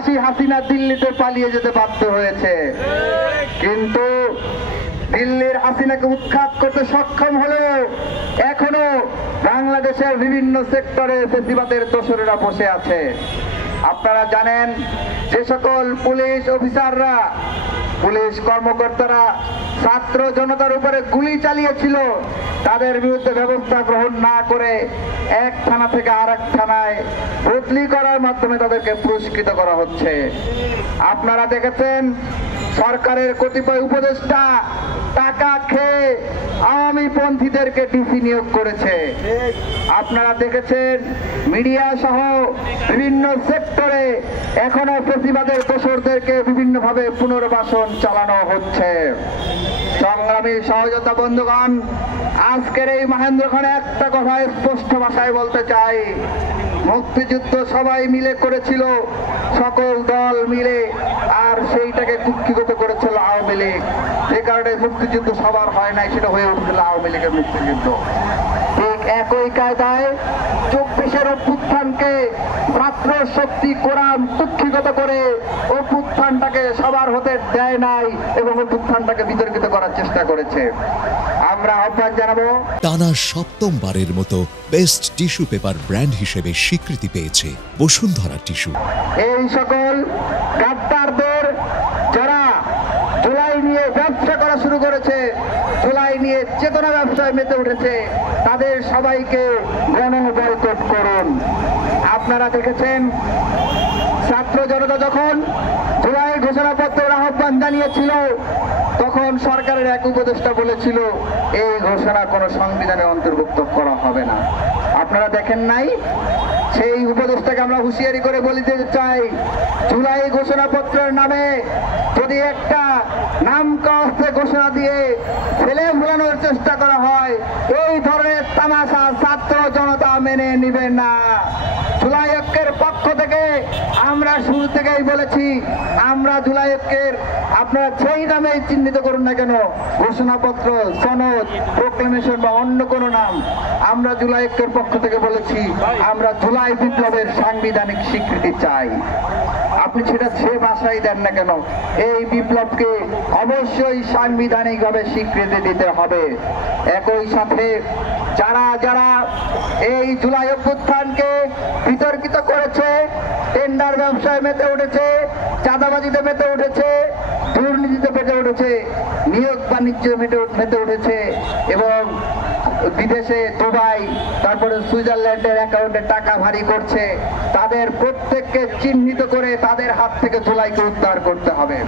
দাসী হাসিনা দিল্লিতে পালিয়ে যেতে বাধ্য হয়েছে, কিন্তু দিল্লির হাসিনাকে উৎখাত করতে সক্ষম হলেও এখনো বাংলাদেশের বিভিন্ন সেক্টরে ফ্যাসিবাদের দোসরেরা বসে আছে। আপনারা জানেন যে সকল পুলিশ অফিসাররা, পুলিশ কর্মকর্তারা ছাত্র জনতার উপরে গুলি চালিয়েছিল, তাদের বিরুদ্ধে ব্যবস্থা গ্রহণ না করে এক থানা থেকে আরেক থানায় বদলি করার মাধ্যমে তাদেরকে পুরস্কৃত করা হচ্ছে। আপনারা দেখেছেন সরকারের কতিপয় উপদেষ্টা টাকা খেয়ে আওয়ামী পন্থীদেরকে ডিসি নিয়োগ করেছে। আপনারা দেখেছেন মিডিয়া সহ বিভিন্ন সেক্টরে এখনো ফ্যাসিবাদের দোসরদেরকে বিভিন্নভাবে পুনর্বাসন চালানো হচ্ছে। সংগ্রামী সহযোদ্ধা বন্ধুগণ, আজকের এই মহেন্দ্রক্ষণে একটা কথা স্পষ্ট ভাষায় বলতে চাই, মুক্তিযুদ্ধ সবাই মিলে করেছিল, সকল দল মিলে, আর সেইটাকে কুক্ষিগত করেছিল আওয়ামী লীগ। যে কারণে মুক্তিযুদ্ধ সবার হয় নাই, সেটা হয়ে উঠেছিল আওয়ামী লীগের মুক্তিযুদ্ধ। ঠিক একই কায়দায় 24-এর অভ্যুত্থানকে ছাত্র শক্তি কোরআন কুক্ষিগত করে অভ্যুত্থানটাকে সবার হতে দেয় নাই এবং অভ্যুত্থানটাকে বিতর্কিত করার চেষ্টা করেছে। আমরা আহ্বান জানাবো, টানা সপ্তমবারের মতো বেস্ট টিস্যু পেপার ব্র্যান্ড হিসেবে স্বীকৃতি পেয়েছে বসুন্ধরা টিস্যু। এই সকল গাদ্দারদের যারা জুলাই নিয়ে ব্যবসা করা শুরু করেছে, জুলাই নিয়ে চেতনা ব্যবসায় মেতে উঠেছে, তাদের সবাইকে গণবয়কট করুন। আপনারা দেখেছেন ছাত্র জনতা যখন জুলাই ঘোষণাপত্রের আহ্বান জানিয়েছিল, তখন সরকারের এক উপদেষ্টা বলেছিল এই ঘোষণা কোনো সংবিধানে অন্তর্ভুক্ত করা হবে না। আপনারা দেখেন নাই? সেই উপদেষ্টাকে আমরা হুঁশিয়ারি করে বলতে চাই, জুলাই ঘোষণাপত্রের নামে যদি একটা নামকাস্তে ঘোষণা দিয়ে ছেলে ভুলানোর চেষ্টা করা হয়, এই ধরনের তামাশা ছাত্র জনতা মেনে নিবে না। জুলাই ঐক্যের পক্ষ থেকে আমরা শুরু থেকেই বলেছি, আমরা জুলাই ঐক্যের, আপনারা যেই নামে চিহ্নিত করুন না কেন, ঘোষণাপত্র, সনদ, প্রোক্লেমেশন বা অন্য কোনো নাম, আমরা জুলাই ঐক্যের পক্ষ থেকে বলেছি আমরা জুলাই বিপ্লবের সাংবিধানিক স্বীকৃতি চাই। আপনি সেটা যে ভাষায় দেন না কেন, এই বিপ্লবকে অবশ্যই সাংবিধানিকভাবে স্বীকৃতি দিতে হবে। একই সাথে যারা যারা এই জুলাই অভ্যুত্থানকে বিতর্কিত করেছে, টেন্ডার ব্যবসায় মেতে উঠেছে, চাঁদাবাজিতে মেতে উঠেছে, দুর্নীতিতে মেতে উঠেছে, নিয়োগ বাণিজ্যে মেতে উঠেছে এবং বিদেশে দুবাই, তারপরে সুইজারল্যান্ডের অ্যাকাউন্টে টাকা ভারী করছে, তাদের প্রত্যেককে চিহ্নিত করে তাদের হাত থেকে জুলাইকে উদ্ধার করতে হবে।